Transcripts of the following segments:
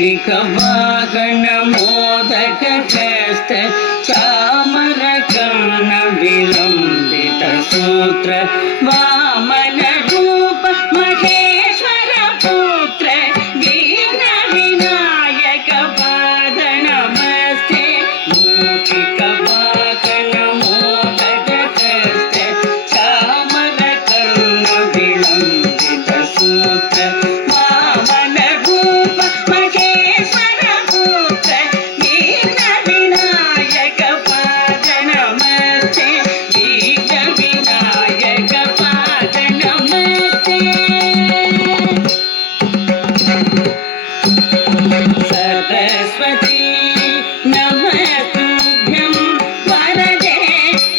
मूषिकवाहन मोदकहस्त चामरकर्ण विलम्बित सूत्र वामन रूप महेश्वर पुत्र दीन विनायक पाद नमस्ते मूषिकवाहन मोदकहस्त चामरकर्ण विलम्बित सूत्र सरस्वती नमस्तुभ्यं वरदे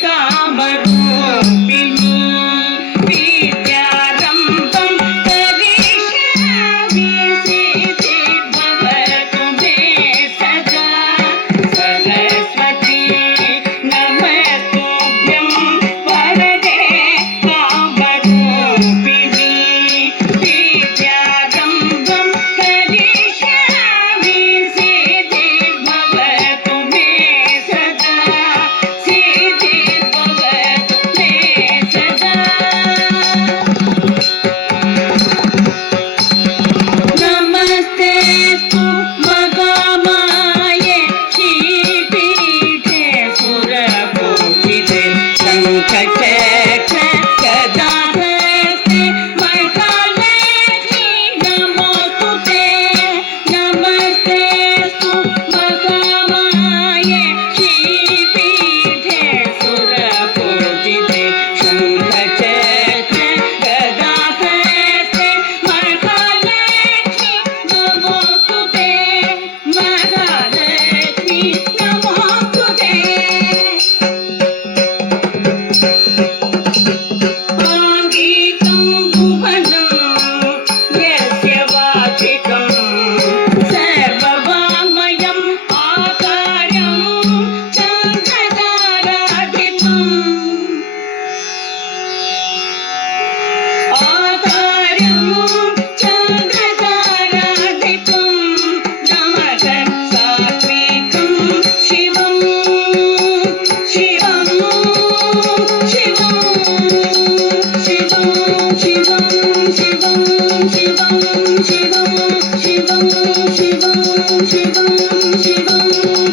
कामरूपिणी विद्यारम्भं करिष्यामि सिद्धिर्भवतु मे सदा सरस्वती नमस्तुभ्यं वरदे कामरूपिणी विद्यारम्भं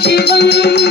शिवं